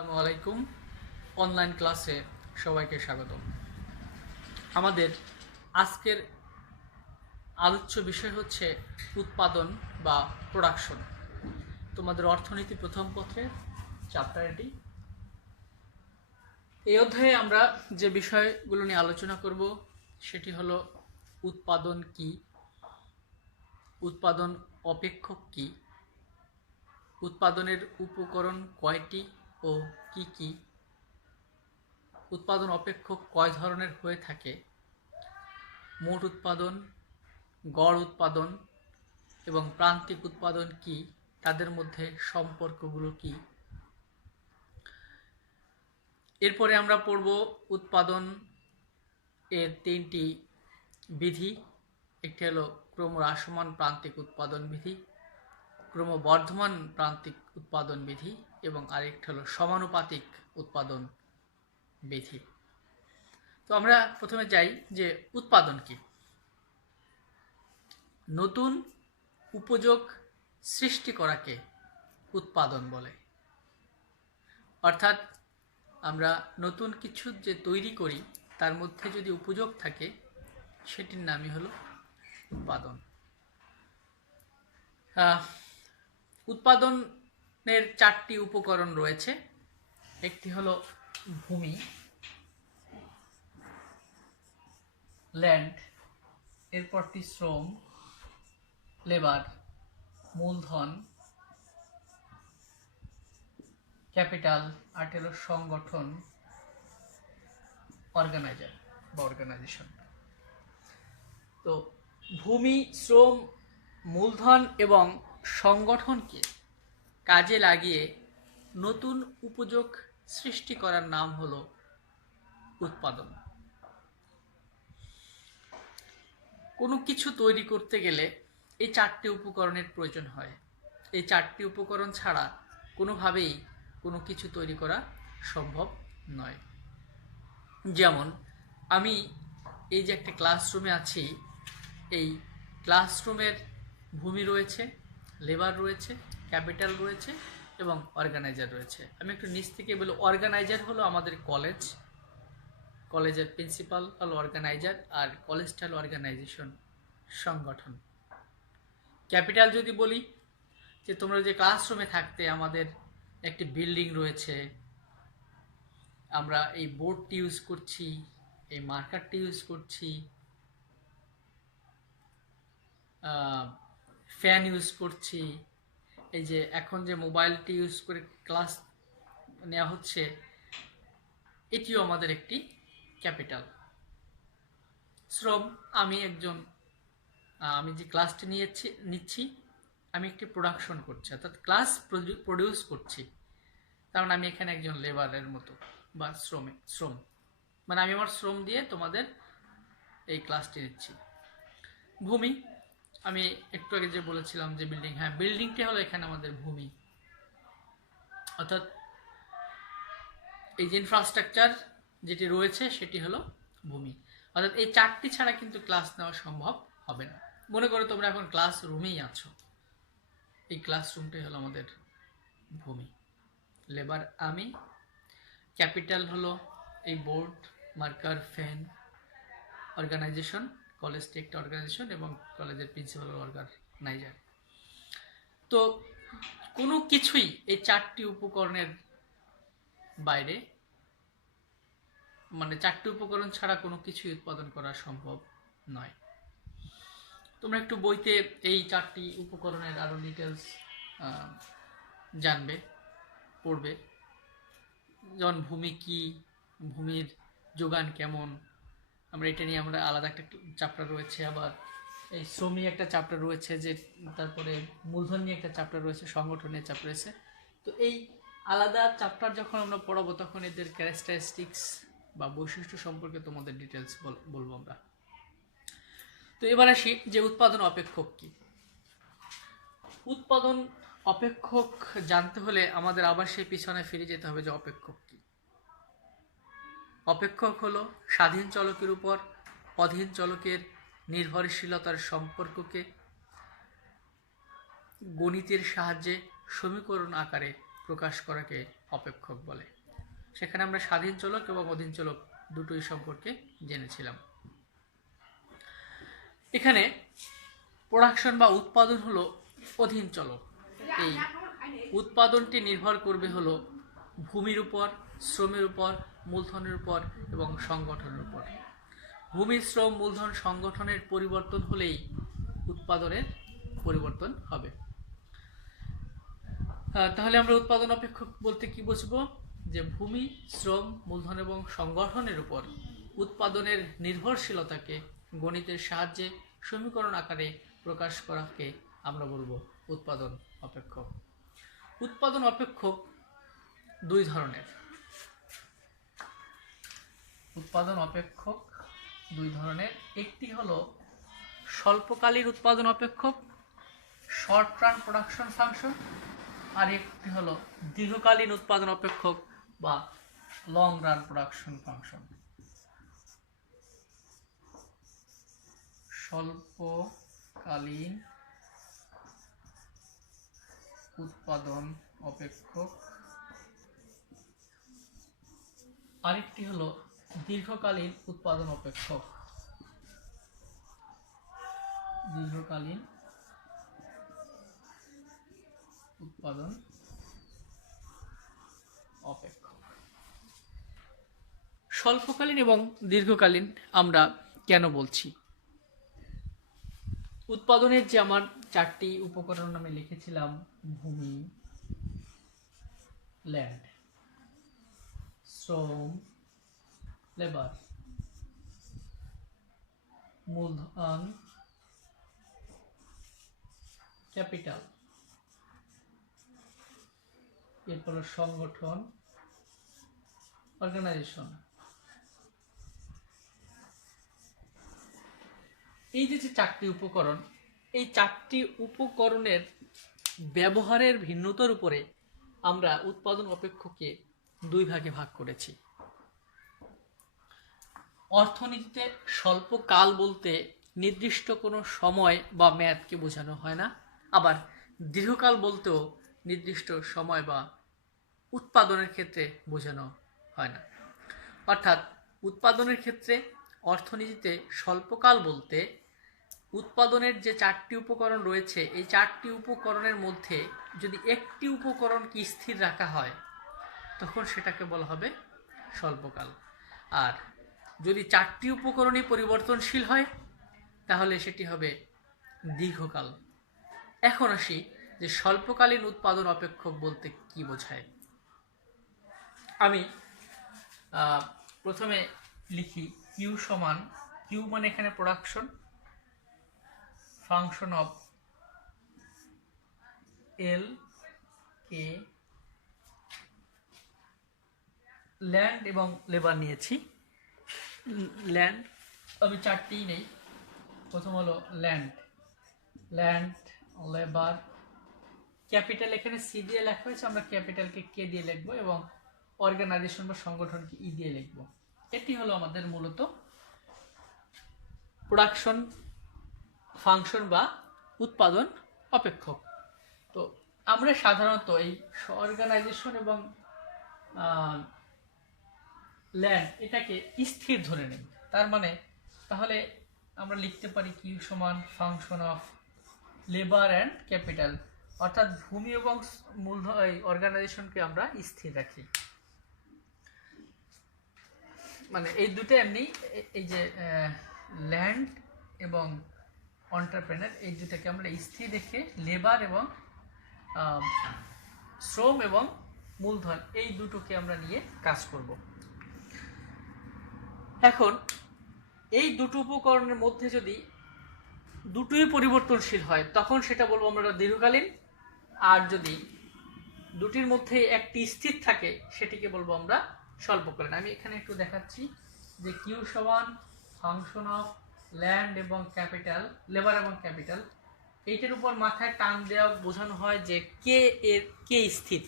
আসসালামু আলাইকুম। অনলাইন ক্লাসে সবাইকে স্বাগত। আমাদের আজকের আলোচ্য বিষয় হচ্ছে উৎপাদন বা প্রোডাকশন। তোমাদের অর্থনীতি প্রথম পত্রের চ্যাপ্টার এটি। এই অধ্যায়ে আমরা যে বিষয়গুলো নিয়ে আলোচনা করব সেটি হলো উৎপাদন কি, উৎপাদন অপেক্ষক কি, উৎপাদনের উপকরণ কয়টি ও কি কি, উৎপাদন অপেক্ষক কয় ধরনের হয়ে থাকে, মোট উৎপাদন, গড় উৎপাদন এবং প্রান্তিক উৎপাদন কি, তাদের মধ্যে সম্পর্কগুলো কি। এরপরে আমরা পড়ব উৎপাদন এর তিনটি বিধি। একটি হলো ক্রমহ্রাসমান প্রান্তিক উৎপাদন বিধি, ক্রমবর্ধমান প্রান্তিক উৎপাদন বিধি এবং আরেকটি হলো সমানুপাতিক উৎপাদন বিধি। তো আমরা প্রথমে যাই যে উৎপাদন কি। নতুন উপযোগ সৃষ্টি করাকে উৎপাদন বলে। অর্থাৎ আমরা নতুন কিছু যে তৈরি করি তার মধ্যে যদি উপযোগ থাকে সেটির নামই হলো উৎপাদন। উৎপাদনের চারটি উপকরণ রয়েছে। একটি হলো ভূমি, ল্যান্ড, এরপরটি শ্রম, লেবার, মূলধন, ক্যাপিটাল, আর হলো সংগঠন, অর্গানাইজার বা অর্গানাইজেশন। তো ভূমি, শ্রম, মূলধন এবং সংগঠনকে কাজে লাগিয়ে নতুন উপযোগ সৃষ্টি করার নাম হলো উৎপাদন। কোনো কিছু তৈরি করতে গেলে এই চারটি উপকরণের প্রয়োজন হয়। এই চারটি উপকরণ ছাড়া কোনোভাবেই কোনো কিছু তৈরি করা সম্ভব নয়। যেমন আমি এই যে একটা ক্লাসরুমে আছি, এই ক্লাসরুমের ভূমি রয়েছে, লেবার রয়েছে, ক্যাপিটাল রয়েছে এবং অর্গানাইজার রয়েছে। আমি একটু নিচ থেকে বলি, অর্গানাইজার হলো আমাদের কলেজ, কলেজের প্রিন্সিপাল হলো অর্গানাইজার, আর কলেজটা হলো অর্গানাইজেশন, সংগঠন। ক্যাপিটাল যদি বলি যে তোমরা যে ক্লাসরুমে থাকতে আমাদের একটি বিল্ডিং রয়েছে, আমরা এই বোর্ডটি ইউজ করছি, এই মার্কারটি ইউজ করছি, ফ্যান ইউজ করছি, এই যে এখন যে মোবাইলটি ইউজ করে ক্লাস নেওয়া হচ্ছে, এটিও আমাদের একটি ক্যাপিটাল। শ্রম, আমি যে ক্লাসটি নিচ্ছি আমি একটি প্রোডাকশন করছি, অর্থাৎ ক্লাস প্রডিউস করছি, কারণ আমি এখানে একজন লেবারের মতো বা শ্রম, মানে আমি আমার শ্রম দিয়ে তোমাদের এই ক্লাসটি নিচ্ছি। ভূমি, আমি একটু আগে যে বলেছিলাম যে বিল্ডিং, হ্যাঁ বিল্ডিংটি হলো এখানে আমাদের ভূমি, অর্থাৎ এই যে ইনফ্রাস্ট্রাকচার যেটি রয়েছে সেটি হলো ভূমি। অর্থাৎ এই চারটি ছাড়া কিন্তু ক্লাস নেওয়া সম্ভব হবে না। মনে করো তোমরা এখন ক্লাস রুমেই আছো, এই ক্লাসরুমটাই হলো আমাদের ভূমি। লেবার আমি, ক্যাপিটাল হলো এই বোর্ড, মার্কার, ফ্যান, অর্গানাইজেশন, কলেজটি একটা অর্গানাইজেশন এবং কলেজের প্রিন্সিপাল অর্গানাইজার। তো কোনো কিছুই এই চারটি উপকরণের বাইরে, মানে চারটি উপকরণ ছাড়া কোনো কিছুই উৎপাদন করা সম্ভব নয়। তোমরা একটু বইতে এই চারটি উপকরণের আরো ডিটেলস জানবে, পড়বে। যেমন ভূমি কি, ভূমির যোগান কেমন, আমরা এটা নিয়ে আমরা আলাদা একটা চ্যাপ্টার রয়েছে। আবার এই শ্রমী একটা চ্যাপ্টার রয়েছে, যে তারপরে মূলধন নিয়ে একটা চ্যাপ্টার রয়েছে, সংগঠনের চ্যাপ্টার রয়েছে। তো এই আলাদা চ্যাপ্টার যখন আমরা পড়াবো তখন এদের ক্যারেক্টারিস্টিক্স বা বৈশিষ্ট্য সম্পর্কে তোমাদের ডিটেলস বলবো আমরা। তো এবার আসি যে উৎপাদন অপেক্ষক কি। উৎপাদন অপেক্ষক জানতে হলে আমাদের আবার সেই পিছনে ফিরে যেতে হবে যে অপেক্ষক কি। অপেক্ষক হলো স্বাধীন চলকের উপর অধীন চলকের নির্ভরশীলতার সম্পর্ককে গণিতের সাহায্যে সমীকরণ আকারে প্রকাশ করাকে অপেক্ষক বলে। সেখানে আমরা স্বাধীন চলক এবং অধীন চলক দুটোই সম্পর্কে জেনেছিলাম। এখানে প্রোডাকশন বা উৎপাদন হলো অধীন চলক। এই উৎপাদনটি নির্ভর করবে হলো ভূমির উপর, শ্রমের উপর, মূলধনের উপর এবং সংগঠনের উপর। ভূমি, শ্রম, মূলধন, সংগঠনের পরিবর্তন হলেই উৎপাদনের পরিবর্তন হবে। তাহলে আমরা উৎপাদন অপেক্ষক বলতে কি বুঝবো? যে ভূমি, শ্রম, মূলধন এবং সংগঠনের উপর উৎপাদনের নির্ভরশীলতাকে গণিতের সাহায্যে সমীকরণ আকারে প্রকাশ করাকে আমরা বলবো উৎপাদন অপেক্ষক। উৎপাদন অপেক্ষক দুই ধরনের। উৎপাদন অপেক্ষক দুই ধরনের। একটি হলো স্বল্পকালীন উৎপাদন অপেক্ষক, শর্ট রান প্রোডাকশন ফাংশন, আর একটি হলো দীর্ঘকালীন উৎপাদন অপেক্ষক বা লং রান প্রোডাকশন ফাংশন। স্বল্পকালীন উৎপাদন অপেক্ষক, আরেকটি হলো দীর্ঘকালীন উৎপাদন অপেক্ষক। দীর্ঘকালীন উৎপাদন অপেক্ষক। স্বল্পকালীন এবং দীর্ঘকালীন আমরা কেন বলছি? উৎপাদনের যে আমার চারটি উপকরণ আমি লিখেছিলাম, ভূমি, ল্যান্ড, শ্রম, লেবার, মূলধন, ক্যাপিটাল, এরপর সংগঠন, অর্গানাইজেশন। এই যে চারটি উপকরণ, এই চারটি উপকরণের ব্যবহারের ভিন্নতার উপরে আমরা উৎপাদন অপেক্ষককে দুই ভাগে ভাগ করেছি। অর্থনীতিতে স্বল্পকাল বলতে নির্দিষ্ট কোনো সময় বা মেয়াদকে বোঝানো হয় না, আবার দীর্ঘকাল বলতেও নির্দিষ্ট সময় বা উৎপাদনের ক্ষেত্রে বোঝানো হয় না। অর্থাৎ উৎপাদনের ক্ষেত্রে অর্থনীতিতে স্বল্পকাল বলতে উৎপাদনের যে চারটি উপকরণ রয়েছে, এই চারটি উপকরণের মধ্যে যদি একটি উপকরণকে স্থির রাখা হয় তখন সেটাকে বলা হবে স্বল্পকাল। আর যদি চারটি উপকরণই পরিবর্তনশীল হয় তাহলে সেটি হবে দীর্ঘকাল। এখন আসি যে স্বল্পকালীন উৎপাদন অপেক্ষক বলতে কি বোঝায়। আমি প্রথমে লিখি কিউ সমান, কিউ মানে এখানে production, function of L K, land এবং লেবার নিয়েছি। ল্যান্ড আমি চারটিই নেই। প্রথম হলো ল্যান্ড, ল্যান্ড, লেবার, ক্যাপিটাল এখানে সি দিয়ে লেখা হয়েছে, আমরা ক্যাপিটালকে কে দিয়ে লিখবো এবং অর্গানাইজেশন বা সংগঠনকে ই দিয়ে লিখবো। এটি হলো আমাদের মূলত প্রোডাকশন ফাংশন বা উৎপাদন অপেক্ষক। তো আমরা সাধারণত এই অর্গানাইজেশন এবং ল্যান্ড এটাকে স্থির ধরে নেই। তার মানে তাহলে আমরা লিখতে পারি কিউ সমান function of labour and capital, অর্থাৎ ভূমি এবং মূলধন অর্গানাইজেশনকে আমরা স্থির রাখি। মানে এই দুটো এমনি, এই যে ল্যান্ড এবং এন্টারপ্রেনার এই দুটাকে আমরা স্থির রেখে লেবার এবং শ্রম এবং মূলধন এই দুটোকে আমরা নিয়ে কাজ করব। এখন এই দুটো উপকরণের মধ্যে যদি দুটোই পরিবর্তনশীল হয় তখন সেটা বলবো আমরা দীর্ঘকালীন, আর যদি দুটির মধ্যে একটি স্থির থাকে সেটিকে বলবো আমরা স্বল্পকালীন। আমি এখানে একটু দেখাচ্ছি যে কিউ সমান ফাংশন অফ ল্যান্ড এবং ক্যাপিটাল, লেবার এবং ক্যাপিটাল, এইটার উপর মাথায় টান দেওয়া বোঝানো হয় যে কে এর কে স্থির,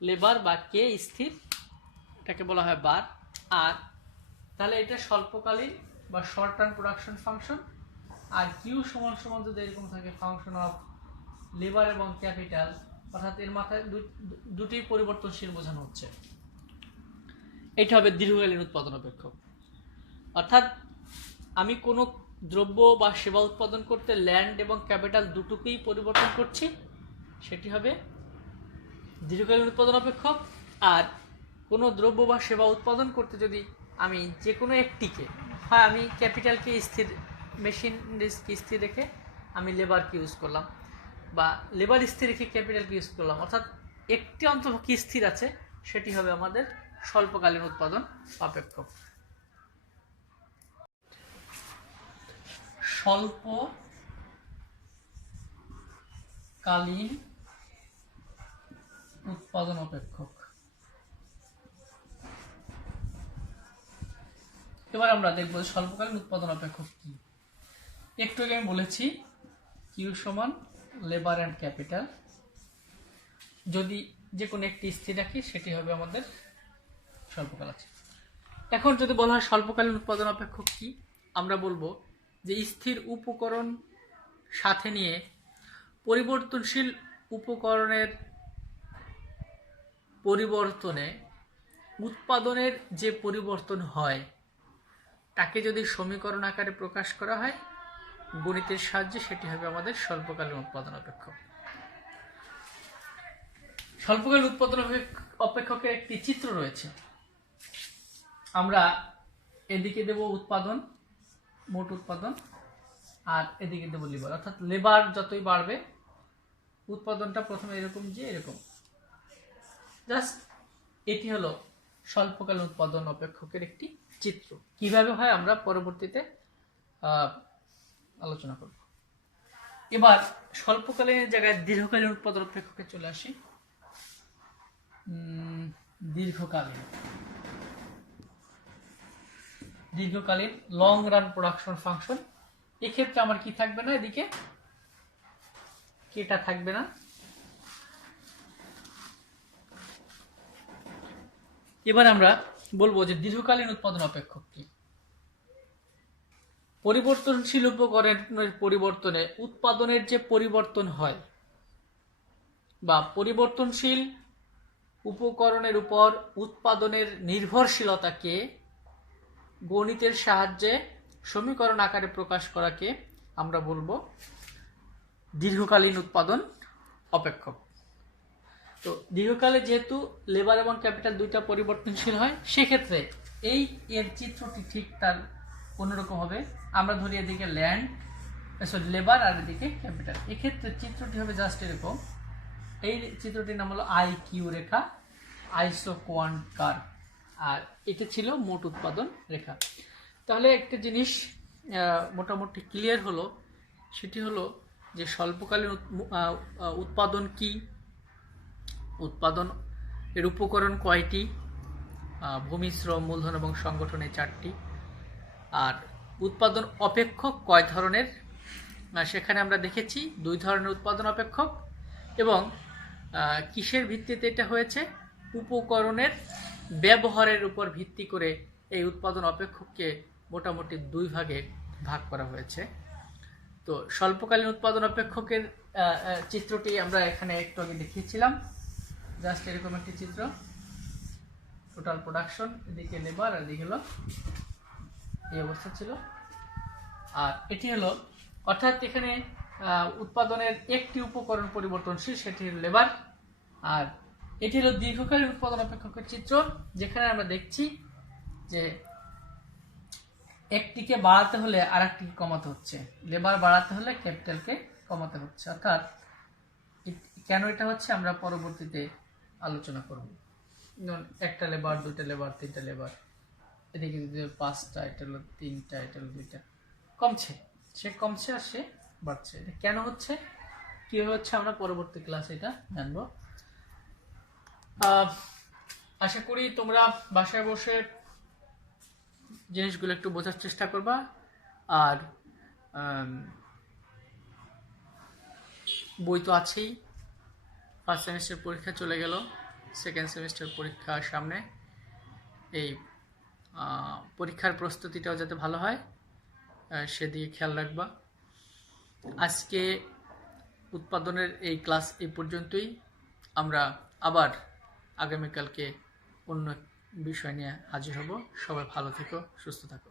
লেবার বা কে স্থির, এটাকে বলা হয় বার। আর তাহলে এটা স্বল্পকালীন বা শর্ট টার্ম প্রোডাকশন ফাংশন। আর কিউ সমান সমান যদি এরকম থাকে ফাংশন অফ লেবার এবং ক্যাপিটাল, অর্থাৎ এর মাথায় দুটি পরিবর্তনশীল বোঝানো হচ্ছে। এটা হবে দীর্ঘকালীন উৎপাদন অপেক্ষক। অর্থাৎ আমি কোনো দ্রব্য বা সেবা উৎপাদন করতে ল্যান্ড এবং ক্যাপিটাল দুটোকেই পরিবর্তন করছি, সেটি হবে দীর্ঘকালীন উৎপাদন অপেক্ষক। আর কোনো দ্রব্য বা সেবা উৎপাদন করতে যদি আমি যে কোনো একটিকে, হয় আমি ক্যাপিটালকে স্থির, মেশিন স্থির রেখে আমি লেবারকে ইউজ করলাম, বা লেবার স্থির রেখে ক্যাপিটালকে ইউজ করলাম, অর্থাৎ একটি অন্তর্ভুক্তি স্থির আছে, সেটি হবে আমাদের স্বল্পকালীন উৎপাদন অপেক্ষক। স্বল্পকালীন উৎপাদন অপেক্ষক। এবার আমরা দেখব স্বল্পকালীন উৎপাদন অপেক্ষক কি। একটু আগে আমি বলেছি কিউ সমান লেবার অ্যান্ড ক্যাপিটাল, যদি যে কোনো একটি স্থির রাখি সেটি হবে আমাদের স্বল্পকাল আছে। এখন যদি বলা হয় স্বল্পকালীন উৎপাদন অপেক্ষক কি, আমরা বলবো যে স্থির উপকরণ সাথে নিয়ে পরিবর্তনশীল উপকরণের পরিবর্তনে উৎপাদনের যে পরিবর্তন হয় তাকে যদি সমীকরণ আকারে প্রকাশ করা হয় গণিতের সাহায্যে, সেটি হবে আমাদের স্বল্পকালীন উৎপাদন অপেক্ষক। স্বল্পকালীন উৎপাদন অপেক্ষকের একটি চিত্র রয়েছে। আমরা এদিকে দেব উৎপাদন, মোট উৎপাদন, আর এদিকে দেব লেবার, অর্থাৎ লেবার যতই বাড়বে উৎপাদনটা প্রথমে এরকম যে এরকম। জাস্ট এটি হলো স্বল্পকালীন উৎপাদন অপেক্ষকের একটি চিত্র। কিভাবে হয় আমরা পরবর্তীতে আলোচনা করব। এবার স্বল্পকালীনের জায়গায় দীর্ঘকালীন উৎপাদন অপেক্ষকে চলে আসি। দীর্ঘকালীন লং রান প্রোডাকশন ফাংশন। এক্ষেত্রে আমার কি থাকবে না, এদিকে কেটা থাকবে না। এবার আমরা বলবো যে দীর্ঘকালীন উৎপাদন অপেক্ষক কি। পরিবর্তনশীল উপকরণের পরিবর্তনে উৎপাদনের যে পরিবর্তন হয়, বা পরিবর্তনশীল উপকরণের উপর উৎপাদনের নির্ভরশীলতাকে গণিতের সাহায্যে সমীকরণ আকারে প্রকাশ করাকে আমরা বলবো দীর্ঘকালীন উৎপাদন অপেক্ষক। তো দীর্ঘকালে যেহেতু লেবার এবং ক্যাপিটাল দুইটা পরিবর্তনশীল হয়, সেক্ষেত্রে এই এর চিত্রটি ঠিক তার অন্যরকম হবে। আমরা ধরি এদিকে ল্যান্ড, লেবার, আর এদিকে ক্যাপিটাল। এক্ষেত্রে চিত্রটি হবে জাস্ট এরকম। এই চিত্রটির নাম হলো IQ রেখা, আইসো কোয়ান্ট কার্ভ, আর এটা ছিল মোট উৎপাদন রেখা। তাহলে একটা জিনিস মোটামুটি ক্লিয়ার হলো, সেটি হলো যে স্বল্পকালীন উৎপাদন কি, উৎপাদন এর উপকরণ কয়টি, ভূমি, শ্রম, মূলধন এবং সংগঠন, এই চারটি। আর উৎপাদন অপেক্ষক কয় ধরনের, সেখানে আমরা দেখেছি দুই ধরনের উৎপাদন অপেক্ষক। এবং কিসের ভিত্তিতে এটা হয়েছে, উপকরণের ব্যবহারের উপর ভিত্তি করে এই উৎপাদন অপেক্ষককে মোটামুটি দুই ভাগে ভাগ করা হয়েছে। তো স্বল্পকালীন উৎপাদন অপেক্ষকের চিত্রটি আমরা এখানে একটু আগে দেখিয়েছিলাম, জাস্ট এরকম একটি চিত্র। টোটাল প্রোডাকশন, এদিকে লেবার, আর এদিকে হলো এই অবস্থা ছিল। আর এটি হলো, অর্থাৎ এখানে উৎপাদনের একটি উপকরণ পরিবর্তনশীল, সেটি হলো লেবার। আর এটি হলো দীর্ঘকালীন উৎপাদন অপেক্ষকের চিত্র, যেখানে আমরা দেখছি যে একটিকে বাড়াতে হলে আর একটিকে কমাতে হচ্ছে, লেবার বাড়াতে হলে ক্যাপিটালকে কমাতে হচ্ছে। অর্থাৎ কেন এটা হচ্ছে আমরা পরবর্তীতে আলোচনা করব। একটা লেবার, দুইটা লেবার, তিনটা লেবার, এদিকে পাঁচটা, এটা হলো তিনটা, এটা হলো দুইটা, কমছে, সে কমছে আর সে বাড়ছে। এটা কেন হচ্ছে, কিভাবে হচ্ছে, আমরা পরবর্তী ক্লাসে এটা জানবো। আশা করি তোমরা বাসায় বসে জিনিসগুলো একটু বোঝার চেষ্টা করবা। আর বই তো আছেই, ফার্স্ট সেমিস্টার পরীক্ষা চলে গেল, সেকেন্ড সেমিস্টার পরীক্ষা সামনে। এই পরীক্ষার প্রস্তুতিটাও যাতে ভালো হয় সেদিকে খেয়াল রাখবা। আজকে উৎপাদনের এই ক্লাস এই পর্যন্তই। আমরা আবার আগামীকালকে অন্য বিষয় নিয়ে হাজির হব। সবাই ভালো থেকো, সুস্থ থাকো।